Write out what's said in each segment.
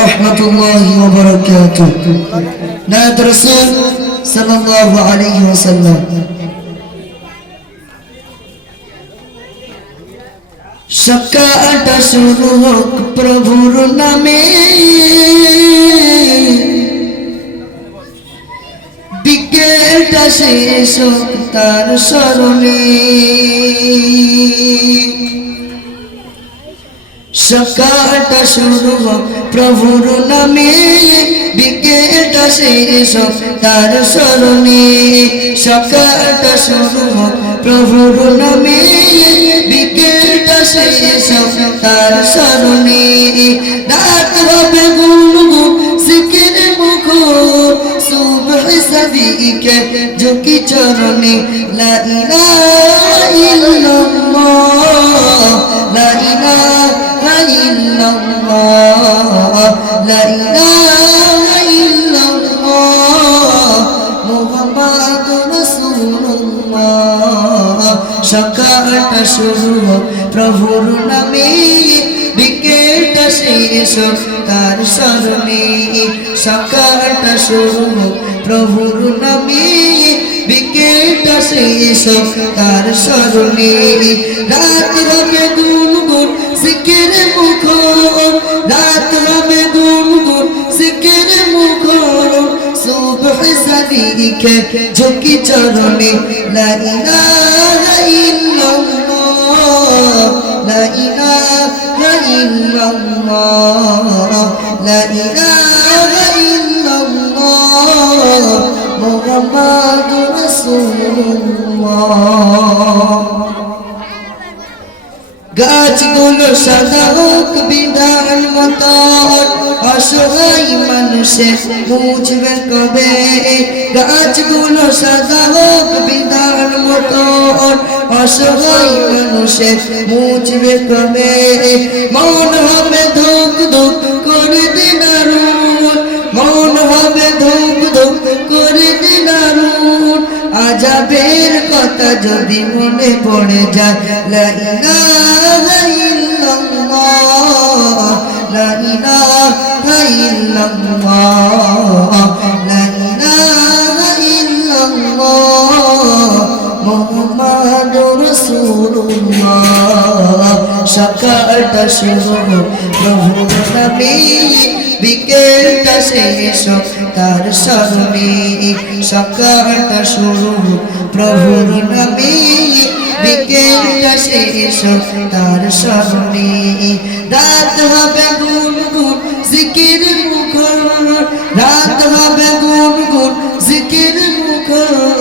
রহমতুল্লাহি ওয়া বারাকাতুহু। নায়াত রাসূল সাল্লাল্লাহু আলাইহি ওয়াসাল্লাম। সকালটা শুরু হোক প্রভুর নামে, বিকেলটা শেষ হোক তার স্মরণে। সকালটা শুরু হোক প্রভুর নামে, বিকেলটা শেষ হোক তার স্মরণে। সকালটা শুরু হোক প্রভুর নামে, বিকেলটা শেষ হোক তার স্মরণে। রাত হবে গুনগুন জিকির মুখর, সুবহ সাদিকে ঝুঁকি চরণে। লা ইলাহা ইল্লাল্লাহ, লা ইলাহা ইল্লাল্লাহ, লা ইলাহা ইল্লাল্লাহ, মুহাম্মাদুর রাসূলুল্লাহ। সকালটা শুরু হোক প্রভুর নামে, বিকেলটা শেষ হোক তার স্মরণে। সকালটা শুরু হোক প্রভুর নামে, বিকেলটা শেষ হোক তার স্মরণে। রাত হবে গুনগুন জিকির মুখর, রাত হবে গুনগুন জিকির মুখর, সুবহ সাদিকে ঝুঁকি চরণে। লা ইলাহা ইল্লাল্লাহ, লা ইলাহা ইল্লাল্লাহ, লা ইলাহা ইল্লাল্লাহ, মুহাম্মাদুর রাসূলুল্লাহ। গাছগুলো সাদা হোক বিধান মতন, অসহায় মানুষের মুছবে কবে। গাছগুলো সাদা হোক বিধান মতন, অসহায় মানুষের মুছবে কবে। মন হবে ধুক ধুক করে দিনারুন, মন হবে ধুক ধুক করে দিনারুন। আযাবের কথা যদি মনে পড়ে যায়, লা ইলাহা ইল্লাল্লাহ, লা ইলাহা ইল্লাল্লাহ, লা ইলাহা ইল্লাল্লাহ, মুহাম্মাদুর রাসূলুল্লাহ। সকালটা শুরু হোক প্রভুর নামে, বিকেলটা শেষ হোক তার স্মরণে। সকালটা শুরু হোক প্রভুর নামে, বিকেলটা শেষ হোক তার স্মরণে। রাত হবে গুনগুন জিকির মুখর, রাত হবে গুনগুন জিকির মুখর,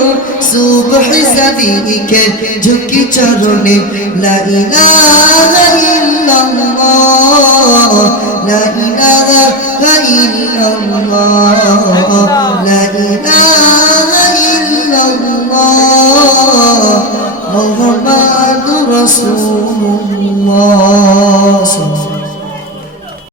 সুবহ সাদিকে ঝুঁকি চরণে। লা ইলাহা ইল্লাল্লাহ, লা ইলাহা ইল্লাল্লাহ, লা ইলাহা ইল্লাল্লাহ, মুহাম্মাদুর রাসূলুল্লাহ।